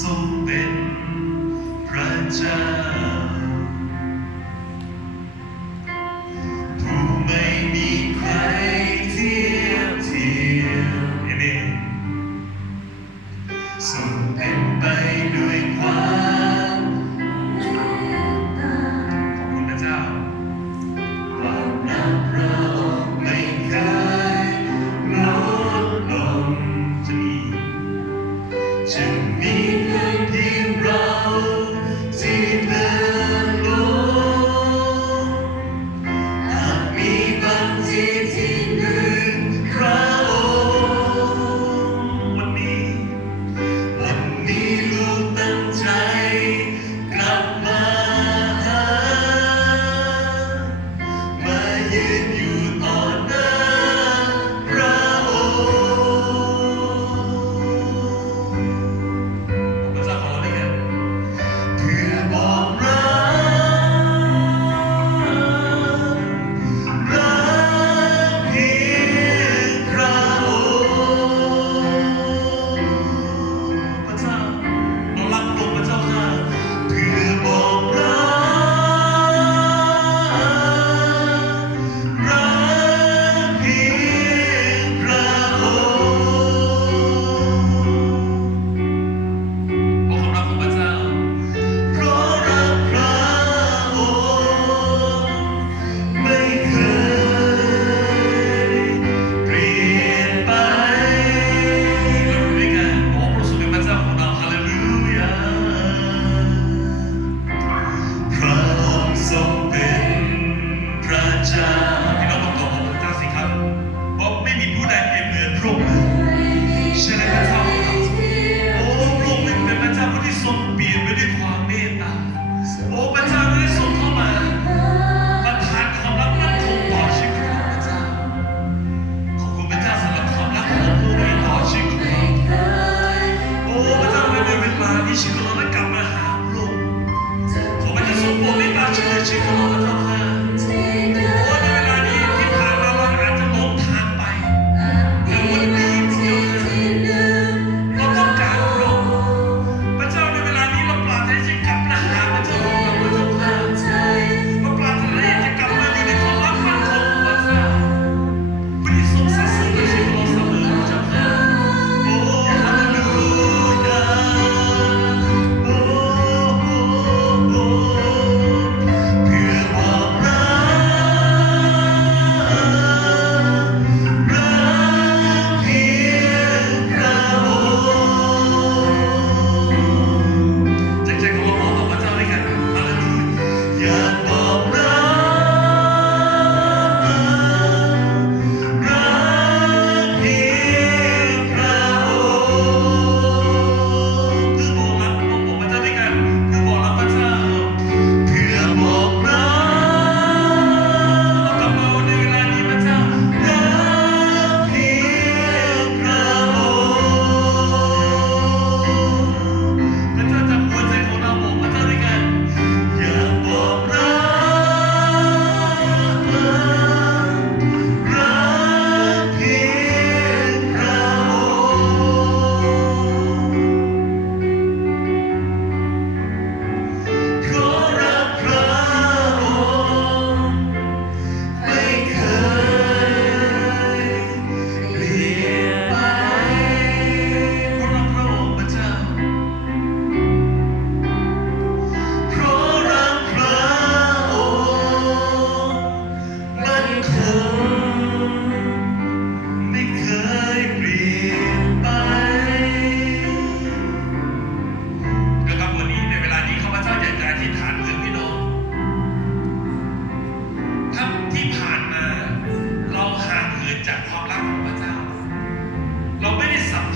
ทรงเป็นพระเจ้า ผู้ไม่มีใครเทียบเทียมเอเมนทรงเป็นไปด้วย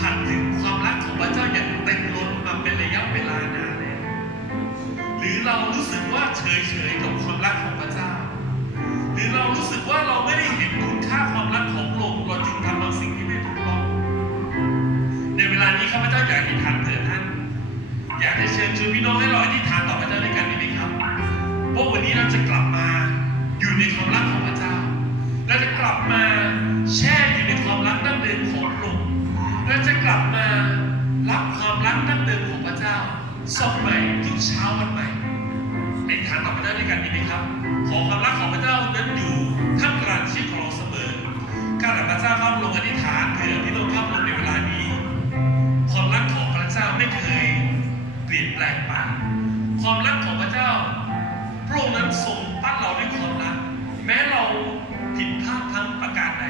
ผัสถึงความรักของพระเจ้าอย่างเต็มล้นมาเป็นระยะเวลานานเลยหรือเรารู้สึกว่าเฉยเฉยกับความรักของพระเจ้า หรือเรารู้สึกว่าเราไม่ได้เห็นคุณค่าความรักของโลกเราจึงทำบางสิ่งที่ไม่ถูกต้อง ในเวลานี้ข้าพเจ้าอยากอธิษฐานเผื่อท่าน อยากจะเชิญชวนพี่น้องให้เราอธิษฐานต่อพระเจ้าด้วยกันดีไหมครับเพราะวันนี้เราจะกลับมาอยู่ในความรักของพระเจ้าเราจะกลับมาแช่อยู่ในความรักตั้งเดิมของพระอง เราจะกลับมารับความรักตั้งเดิมของพระเจ้าสดใหม่ทุกเช้าวันใหม่เป็นฐานต่อไปได้ด้วยกันดีไหมครับ ขอความรักของพระเจ้านั้นอยู่ท่ามกลางชีวิตของเราเสมอการกับพระเจ้าข้ามลงอธิษฐานเผื่อพี่น้องข้ามลงในเวลานี้ความรักของพระเจ้าไม่เคยเปลี่ยนแปลงไปความรักของพระเจ้าพระองค์นั้นทรงปั้นเราด้วยความรัก แม้เราผิดพลาดทั้งประการใด